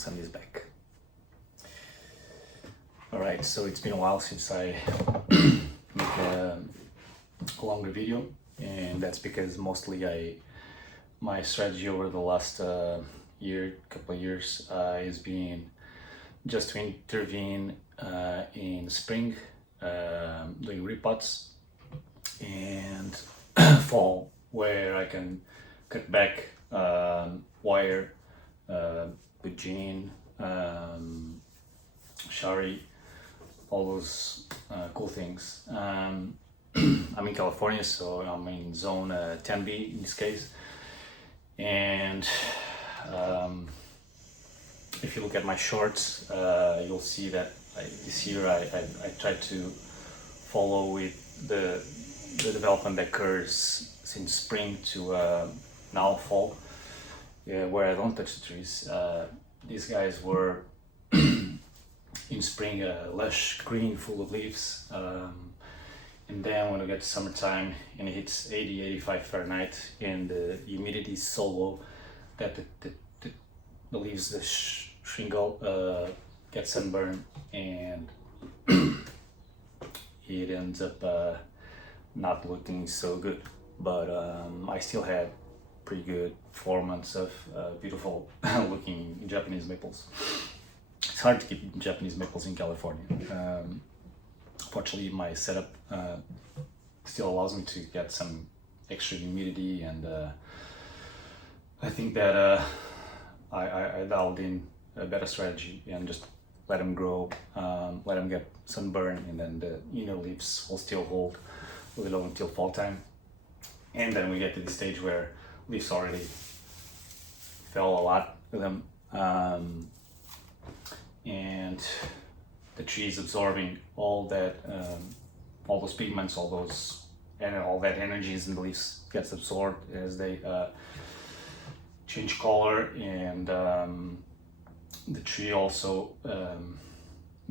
Sun is back. Alright, so it's been a while since I make a longer video, and that's because mostly my strategy over the last couple of years is being just to intervene in spring, doing repots, and fall where I can cut back wire with gene, shari, all those cool things. I'm in California, so I'm in zone 10B in this case, and if you look at my shorts, you'll see that this year I tried to follow with the development that occurs since spring to now fall, where I don't touch the trees. These guys were in spring lush green, full of leaves, and then when we get to summertime and it hits 80-85 Fahrenheit and the humidity is so low that the leaves shrinkle, get sunburned, and it ends up not looking so good. But I still had pretty good 4 months of beautiful looking Japanese maples. It's hard to keep Japanese maples in California. Fortunately, my setup still allows me to get some extra humidity, and I think that I dialed in a better strategy and just let them grow, let them get sunburn, and then the inner leaves will still hold a little until fall time. And then we get to the stage where leaves already fell a lot of them, and the tree is absorbing all that, all those pigments, all that energy in the leaves gets absorbed as they change color, and the tree also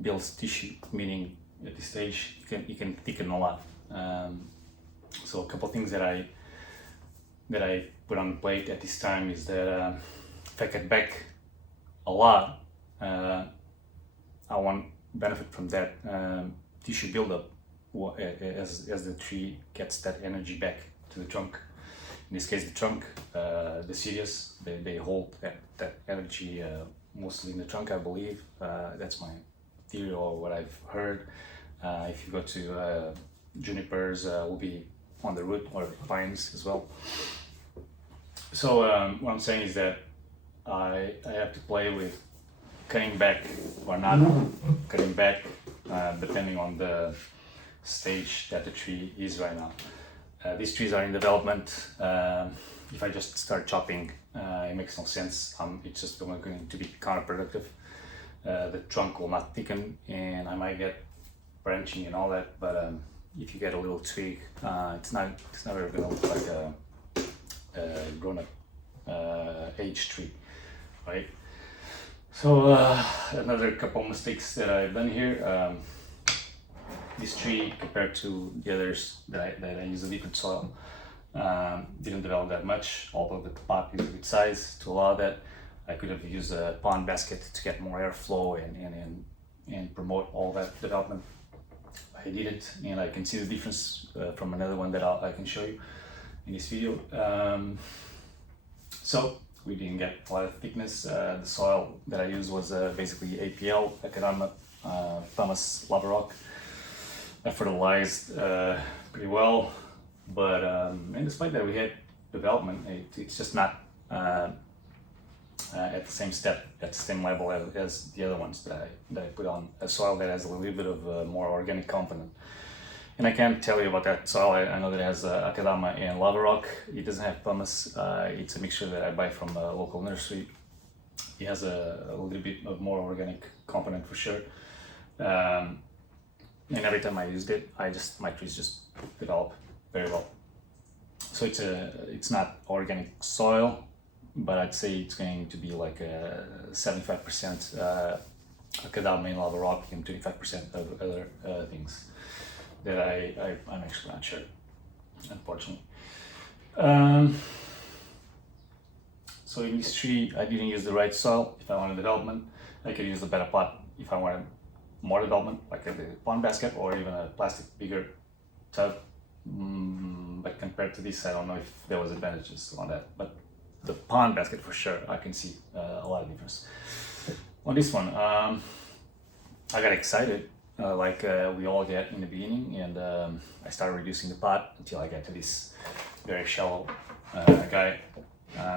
builds tissue, meaning at this stage you can thicken a lot. So a couple of things that I put on the plate at this time is that if I cut back a lot, I want benefit from that tissue buildup as the tree gets that energy back to the trunk. In this case, the trunk, the serious, they hold that energy mostly in the trunk, I believe. That's my theory or what I've heard. If you go to junipers, will be on the root, or pines as well. So what I'm saying is that I have to play with cutting back or not cutting back, depending on the stage that the tree is right now. These trees are in development. If I just start chopping, it makes no sense. It's just going to be counterproductive. The trunk will not thicken, and I might get branching and all that, but if you get a little twig, it's never going to look like a grown-up aged tree, right? So another couple mistakes that I've done here. This tree, compared to the others that I use a different soil, didn't develop that much, although the pot is a good size to allow that. I could have used a pond basket to get more airflow and promote all that development. I didn't, and I can see the difference from another one that I can show you in this video. So we didn't get a lot of thickness. The soil that I used was basically APL, Akadama, pumice, lava rock. I fertilized pretty well, but and despite that we had development, it's just not at the same step, at the same level as the other ones that I put on a soil that has a little bit of a more organic component. And I can't tell you about that soil. I know that it has Akadama and lava rock. It doesn't have pumice. It's a mixture that I buy from a local nursery. It has a little bit of more organic component for sure. And every time I used it, my trees just develop very well. So it's not organic soil, but I'd say it's going to be like a 75% Akadama and lava rock and 25% of other things that I'm actually not sure, unfortunately. So in this tree, I didn't use the right soil. If I wanted development, I could use a better pot. If I wanted more development, like a pond basket or even a plastic bigger tub. But compared to this, I don't know if there was advantages on that. But the pond basket for sure, I can see a lot of difference. On this one, I got excited, like we all get in the beginning, and I started reducing the pot until I get to this very shallow guy.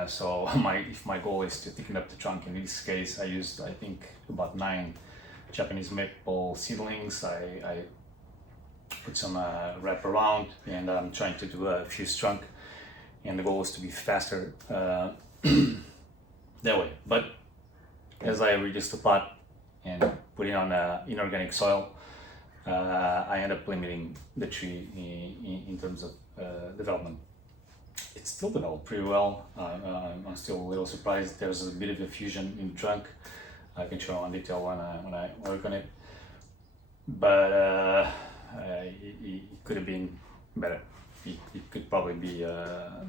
So if my goal is to thicken up the trunk, in this case I used, I think, about 9 Japanese maple seedlings. I put some wrap around, and I'm trying to do a fused trunk, and the goal is to be faster that way. But as I reduce the pot and put it on inorganic soil, I end up limiting the tree in terms of development. It's still developed pretty well. I'm still a little surprised. There's a bit of a fusion in the trunk. I can show on detail when I work on it. But it could have been better. It could probably be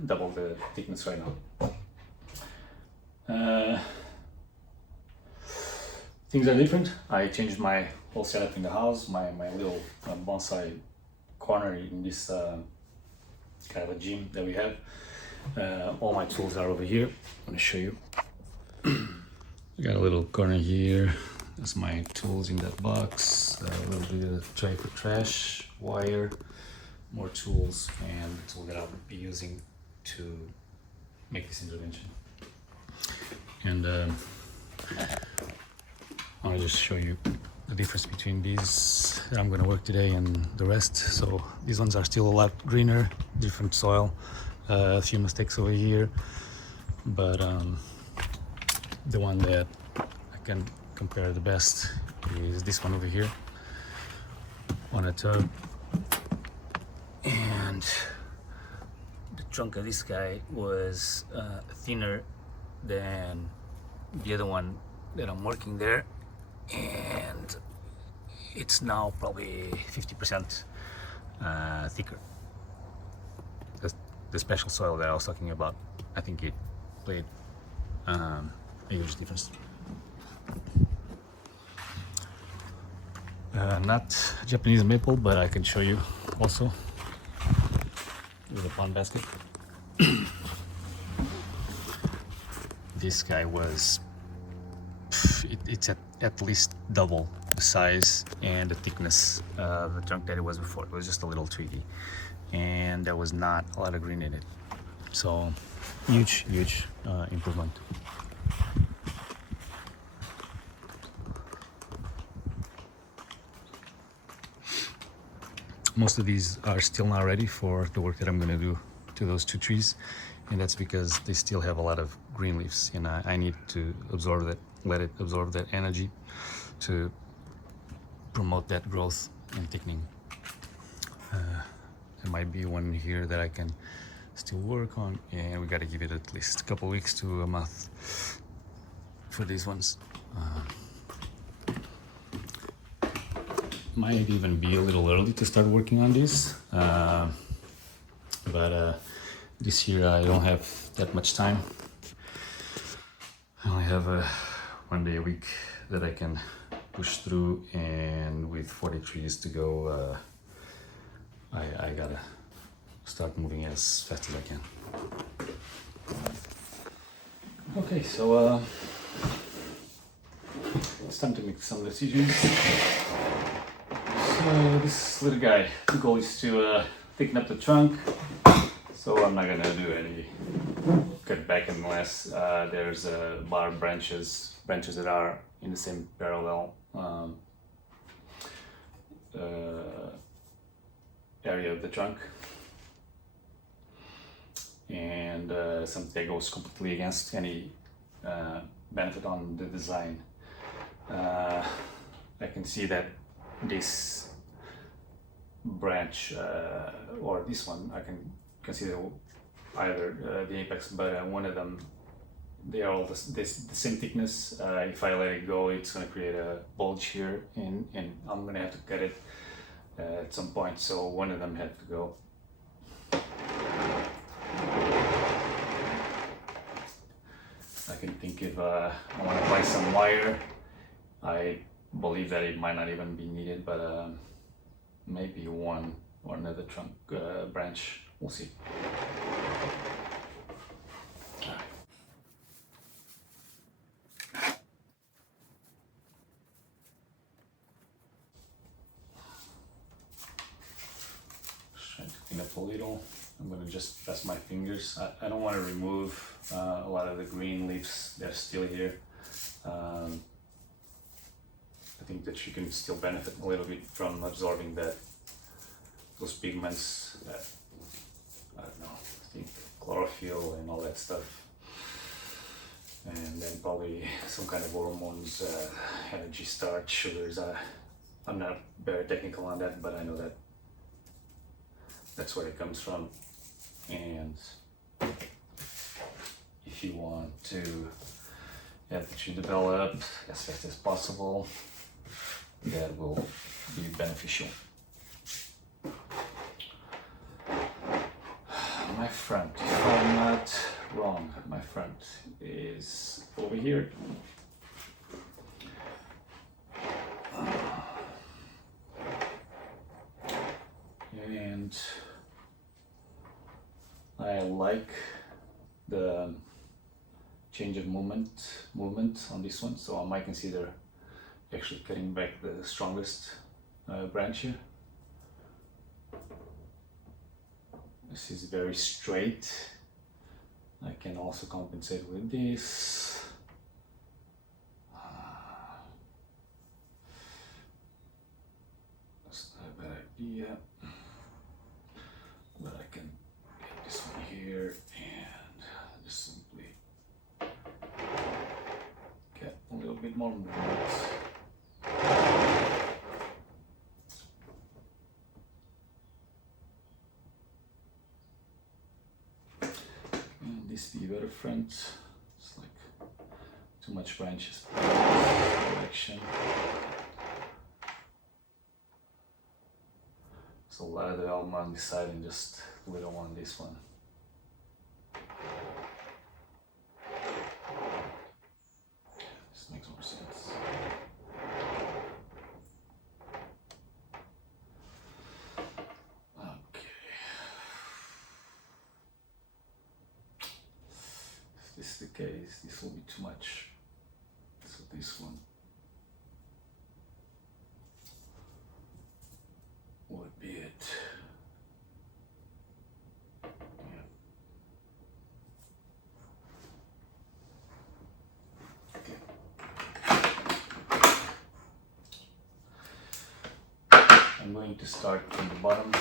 double the thickness right now. Things are different. I changed my whole setup in the house. My little bonsai corner in this kind of a gym that we have. All my tools are over here. I'm gonna show you. I got a little corner here. That's my tools in that box. A little bit of tray for trash, wire, more tools, and the tool that I'll be using to make this intervention. And I'll just show you the difference between these that I'm gonna work today and the rest. So these ones are still a lot greener, different soil, a few mistakes over here, but the one that I can compare the best is this one over here on a tub. And the trunk of this guy was thinner than the other one that I'm working there, and it's now probably 50% thicker. The special soil that I was talking about, I think it played a huge difference. Not Japanese maple, but I can show you also with a pond basket. This guy was, it's at least double the size and the thickness of the trunk that it was before. It was just a little twiggy, and there was not a lot of green in it. So huge improvement. Most of these are still not ready for the work that I'm going to do to those 2 trees, and that's because they still have a lot of green leaves, and I need to absorb that, let it absorb that energy to promote that growth and thickening. There might be one here that I can still work on, and we got to give it at least a couple weeks to a month for these ones. Might even be a little early to start working on this, but this year I don't have that much time. I only have 1 day a week that I can push through, and with 40 trees to go, I gotta start moving as fast as I can. Okay, so it's time to make some decisions. So this little guy, the goal is to thicken up the trunk, so I'm not gonna do any cut back unless there's bar branches that are in the same parallel area of the trunk, and something that goes completely against any benefit on the design. I can see that this branch or this one, I can consider either the apex, but one of them, they are all the same thickness. If I let it go, it's going to create a bulge here, and I'm going to have to cut it at some point, so one of them had to go. if I want to buy some wire. I believe that it might not even be needed, but maybe one or another trunk branch. We'll see. All right. Just trying to clean up a little. I'm gonna just press my fingers. I don't want to remove a lot of the green leaves that are still here. I think that you can still benefit a little bit from absorbing those pigments that, I don't know, I think chlorophyll and all that stuff. And then probably some kind of hormones, energy, starch, sugars. I'm not very technical on that, but I know that that's where it comes from. And if you want to have the tree develop as fast as possible, that will be beneficial. My front, if I'm not wrong, my front is over here. And I like the change of movement on this one, so I might consider actually cutting back the strongest branch here. This is very straight. I can also compensate with this. That's not a bad idea. But I can get this one here and just simply get a little bit more movement. This the other front, it's like too much branches direction. So a lot of development on this side and just little on this one. This makes more sense. If this is the case, this will be too much. So this one would be it. Yeah. Okay. I'm going to start from the bottom.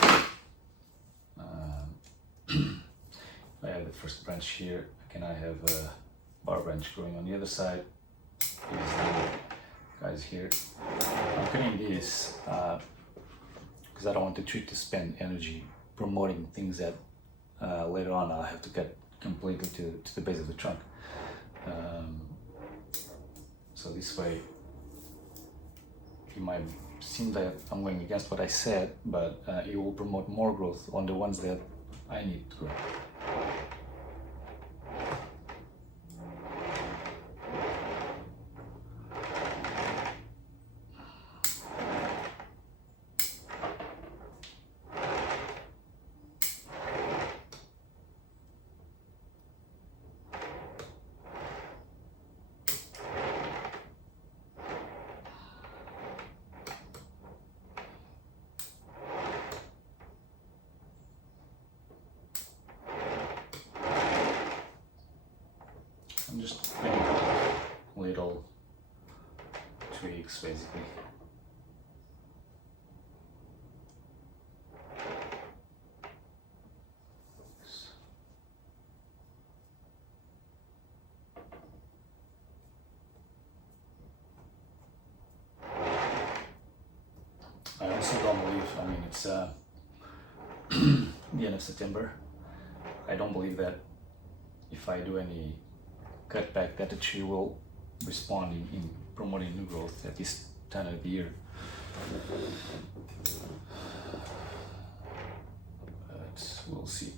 I have the first branch here. Can I have a bar branch growing on the other side? These guys here. I'm cutting this because I don't want the tree to spend energy promoting things that later on I'll have to cut completely to the base of the trunk. So this way, it might seem that I'm going against what I said, but it will promote more growth on the ones that I need to grow. I'm just making little tweaks basically. I also don't believe, I mean, it's the end of September. I don't believe that if I do any cutback that the tree will respond in promoting new growth at this time of the year. But we'll see.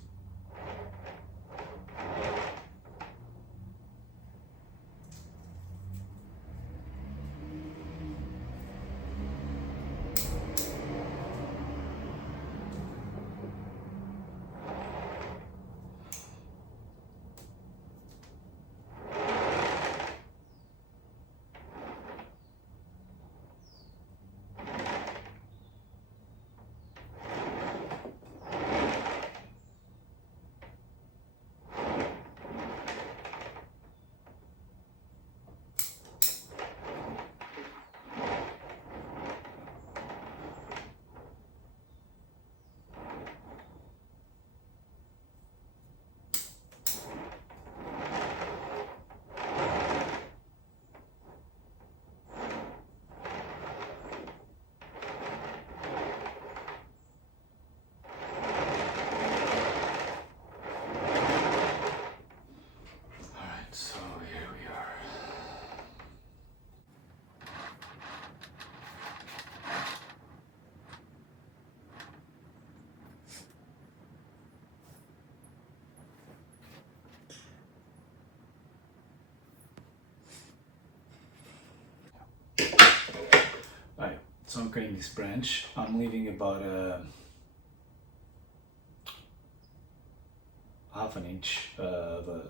So I'm cutting this branch. I'm leaving about half an inch of a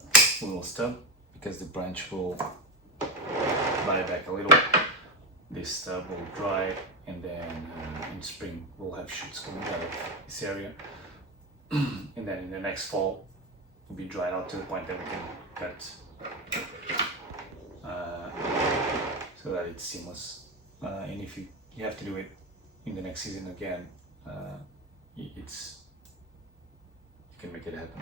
little stub because the branch will lie back a little. This stub will dry, and then in spring we'll have shoots coming out of this area. And then in the next fall will be dried out to the point that we can cut so that it's seamless. And if you have to do it in the next season again, you can make it happen.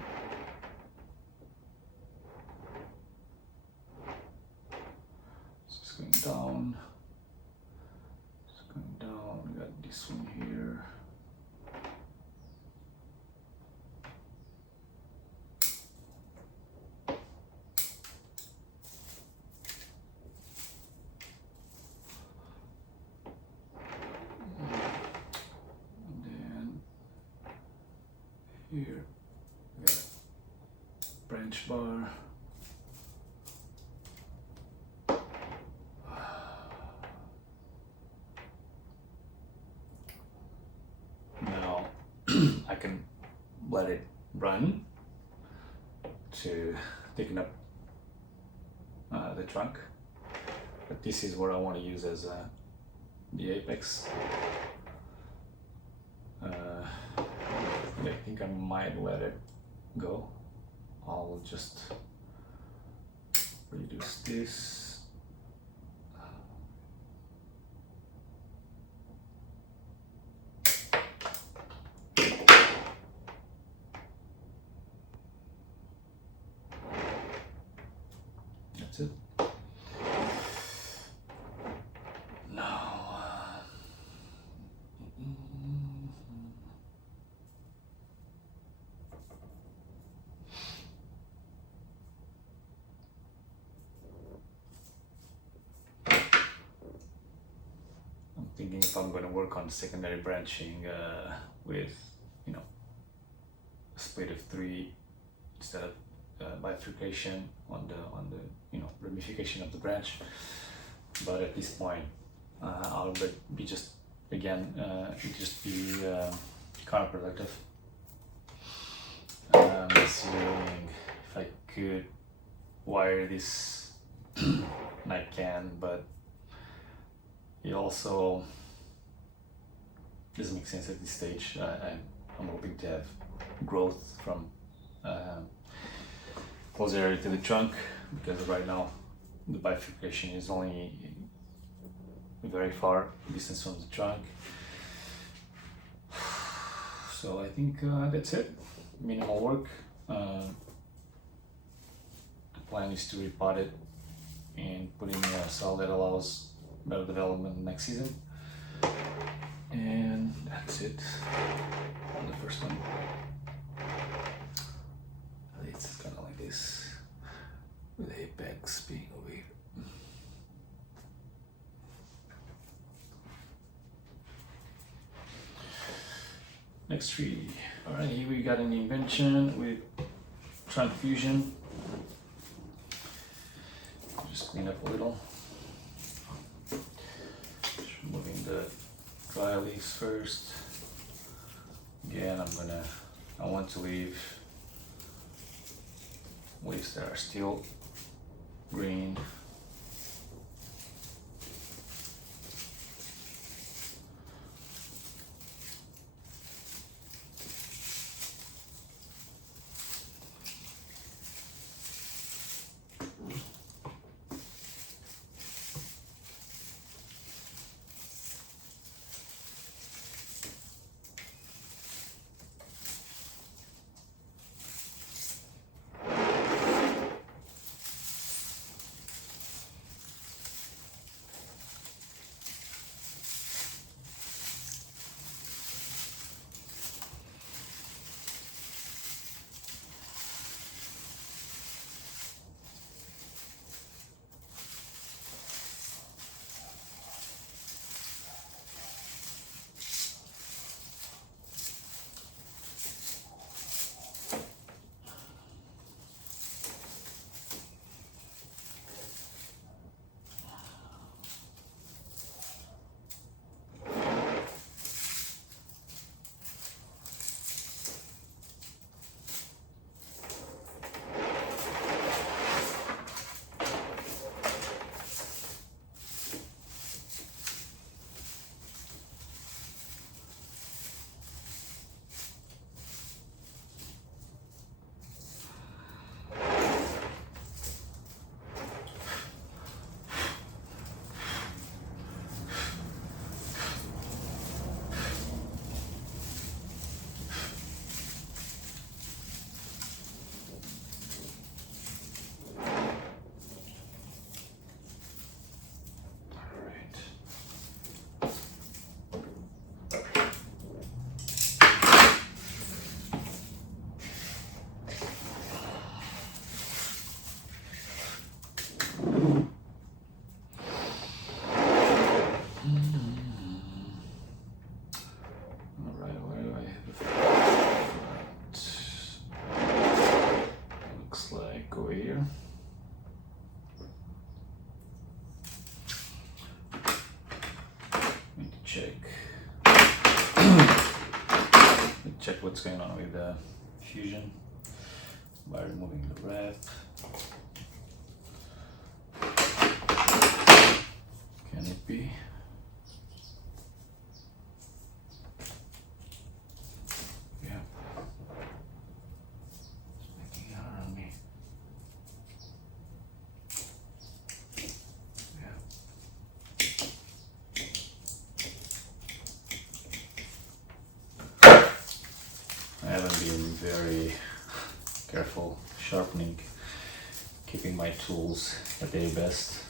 So it's going down. We got this one here. And then here we got a branch bar. I can let it run to thicken up the trunk, but this is what I want to use as the apex. I think I might let it go. I'll just reduce this. That's it. Now, I'm thinking if I'm going to work on secondary branching with, a split of 3 instead of bifurcation on the ramification of the branch, but at this point I'll be just again just be counterproductive. Seeing if I could wire this and I can, but it also doesn't make sense at this stage. I'm hoping to have growth from close area to the trunk, because right now the bifurcation is only very far distance from the trunk. So I think that's it. Minimal work. The plan is to repot it and put in a cell that allows better development next season. And that's it on the first one. It's kind of like this, with the apex being over here. Next tree. Alright, here we got an invention with trunk fusion. Just clean up a little. Just removing the dry leaves first. Again, I want to leave leaves that are still green. go here. Need to check. Check what's going on with the fusion by removing the wrap. Can it be? Yeah. It's making it hard on me. Yeah. I haven't been very careful sharpening, keeping my tools at their best,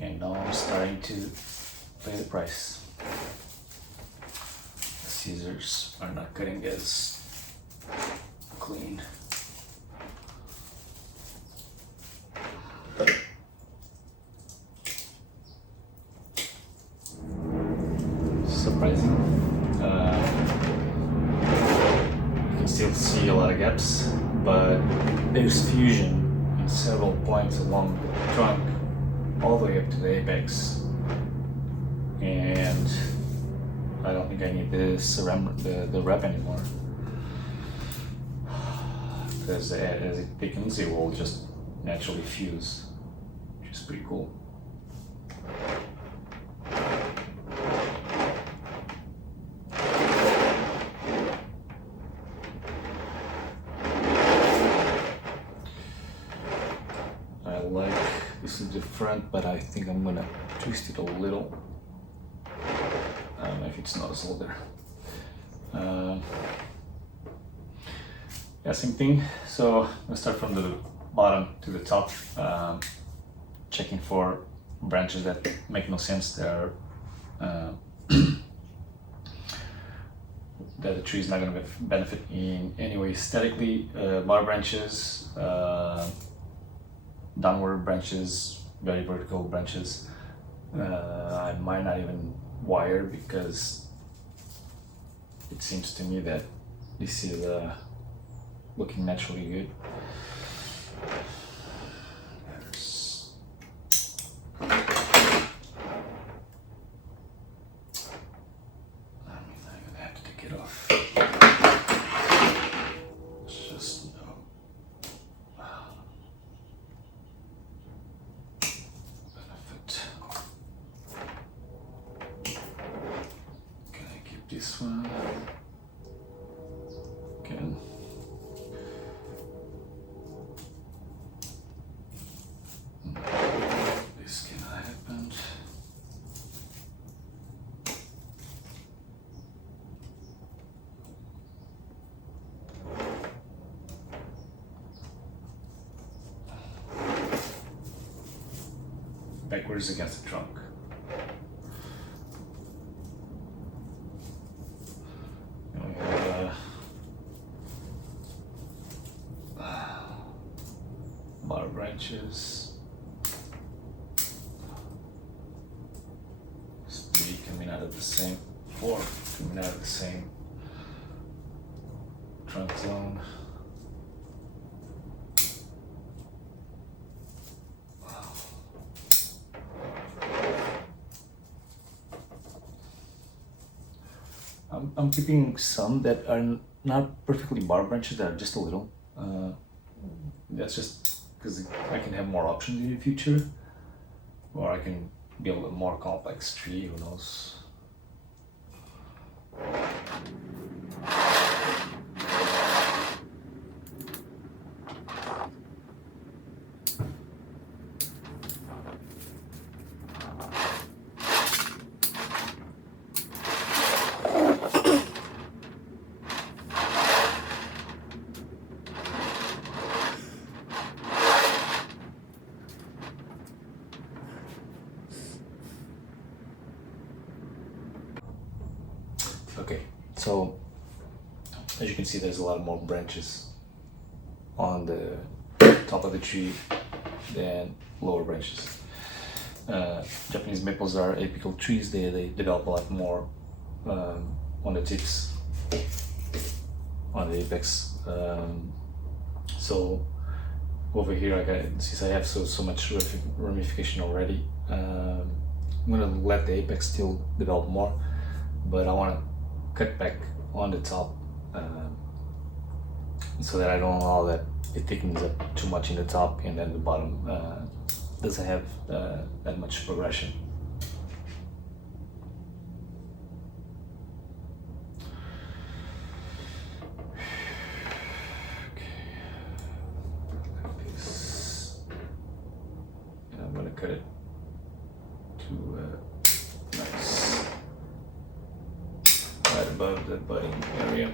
and now I'm starting to pay the price. The scissors are not cutting as clean. Surprising. You can still see a lot of gaps, but there's fusion in several points along the trunk, all the way up to the apex. And I don't think I need the wrap anymore, because as it thickens, it will just naturally fuse, which is pretty cool. This is different, but I think I'm gonna twist it a little. I don't know if it's noticeable there. Yeah, same thing. So let's start from the bottom to the top, checking for branches that make no sense. That the tree is not going to benefit in any way aesthetically. Bar branches, downward branches, very vertical branches. I might not even wire, because it seems to me that this is looking naturally good. I'm gonna have to take it off. It's just this one again. This cannot happen. Backwards against the trunk. Bar branches, 3 coming out of the same, 4 coming out of the same trunk zone. I'm keeping some that are not perfectly bar branches, that are just a little. That's just because I can have more options in the future, or I can build a more complex tree, who knows. Okay, so as you can see, there's a lot more branches on the top of the tree than lower branches. Japanese maples are apical trees. They develop a lot more on the tips, on the apex. So over here, since I have so much ramification already, I'm gonna let the apex still develop more, but I want to cut back on the top so that I don't allow that it thickens up too much in the top and then the bottom doesn't have that much progression. Cut it to nice right above the budding area.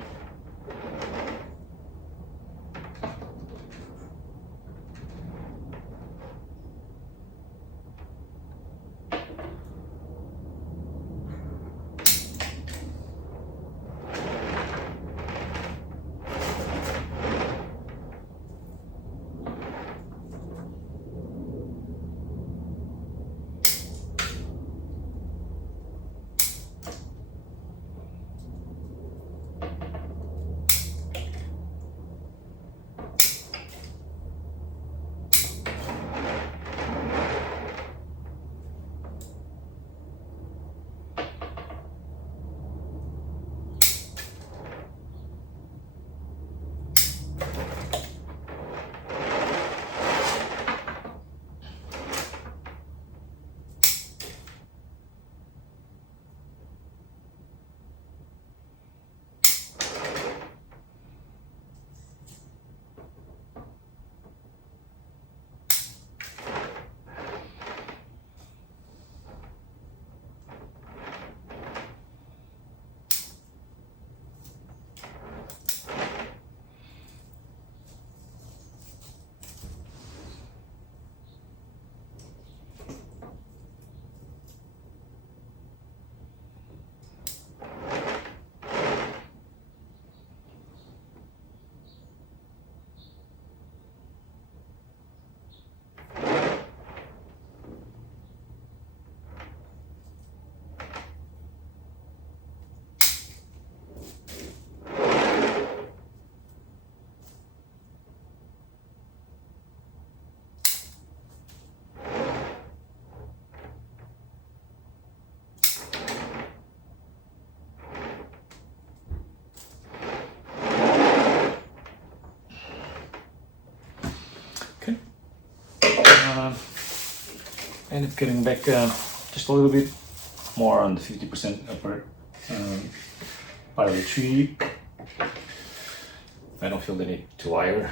End up getting back just a little bit more on the 50% upper part of the tree. I don't feel the need to wire.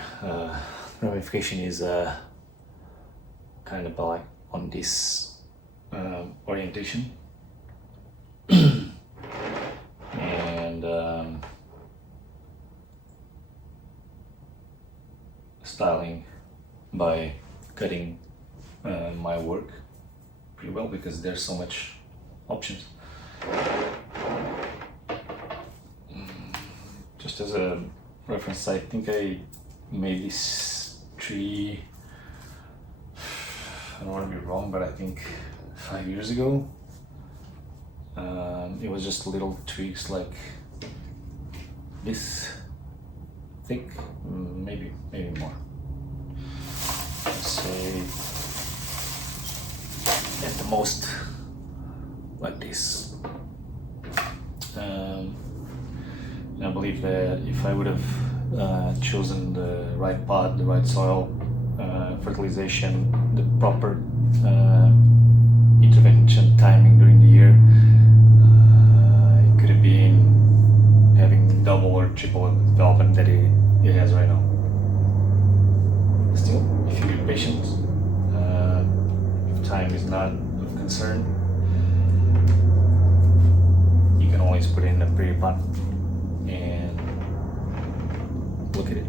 Ramification is kind of like on this orientation. And styling by cutting my work pretty well because there's so much options. Just as a reference, I think I made this tree, I don't want to be wrong, but I think 5 years ago. It was just little tweaks like this thick, maybe more. Let's say at the most like this. And I believe that if I would have chosen the right pot, the right soil, fertilization, the proper intervention timing during the year, it could have been having double or triple development that it has right now. Still, if you're patient, if time is not of concern, you can always put in a pretty pot and look at it.